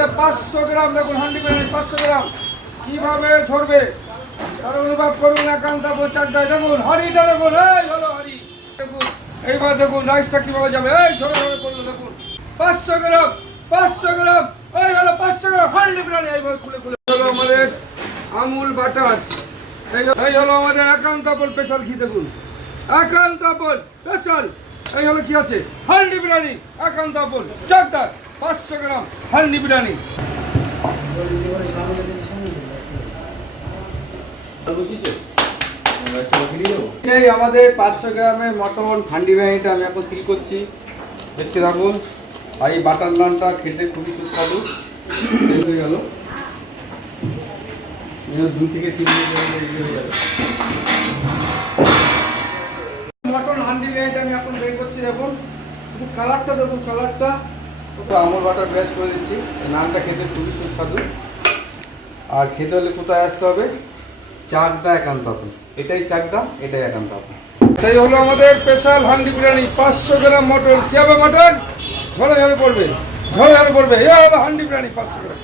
হচ্ছে 500 গ্রাম। দেখুন হান্ডি বিরিয়ানি 500 গ্রাম কিভাবে ধরবে তার অনুভব করুন। একান্তাপুর চাকদায় দেখুন হাঁড়িটা দেখুন, এই হলো হাঁড়ি দেখুন। এইবার দেখুন রাইসটা কিভাবে যাবে, এই ধরে ধরে করলো দেখুন। 500 গ্রাম 500 গ্রাম, এই হলো 500 গ্রাম হান্ডি বিরিয়ানি। এইভাবে খুলে খুলে হলো আমাদের আমুল বাটার। এই হলো আমাদের একান্তাপুর স্পেশাল ঘি দেখুন, একান্তাপুর স্পেশাল। এই হলো কি আছে হান্ডি বিরিয়ানি একান্তাপুর চাকদা 500 গ্রাম হান্ডি বিরিয়ানি। এই আমাদের 500 গ্রামের মটন হান্ডি বিরিয়ানিটা আমি এখন সিল করছি, দেখতে থাকুন। আর এই বাটার নানটা খেতে খুবই সুস্বাদু হয়ে গেল। 2 থেকে 3 মিনিট হয়ে যাবে। মটন হান্ডি বিরিয়ানিটা আমি এখন বের করছি। দেখুন শুধু কালারটা দেখুন, কালারটা আমুল বাটার ব্রাশ করে দিচ্ছি। নানটা খেতে খুবই সুস্বাদু। আর খেতে হলে কোথায় আসতে হবে? চাকদা একান্তাপুর। এটাই চাকদা, এটাই একান্তাপুর। এটাই হলো আমাদের স্পেশাল হান্ডি বিরিয়ানি 500 গ্রাম মটন। কি হবে মটন? ঝরে ঝরে পড়বে, ঝরে ঝরে পড়বে। এই হলো হান্ডি বিরিয়ানি 500 গ্রাম।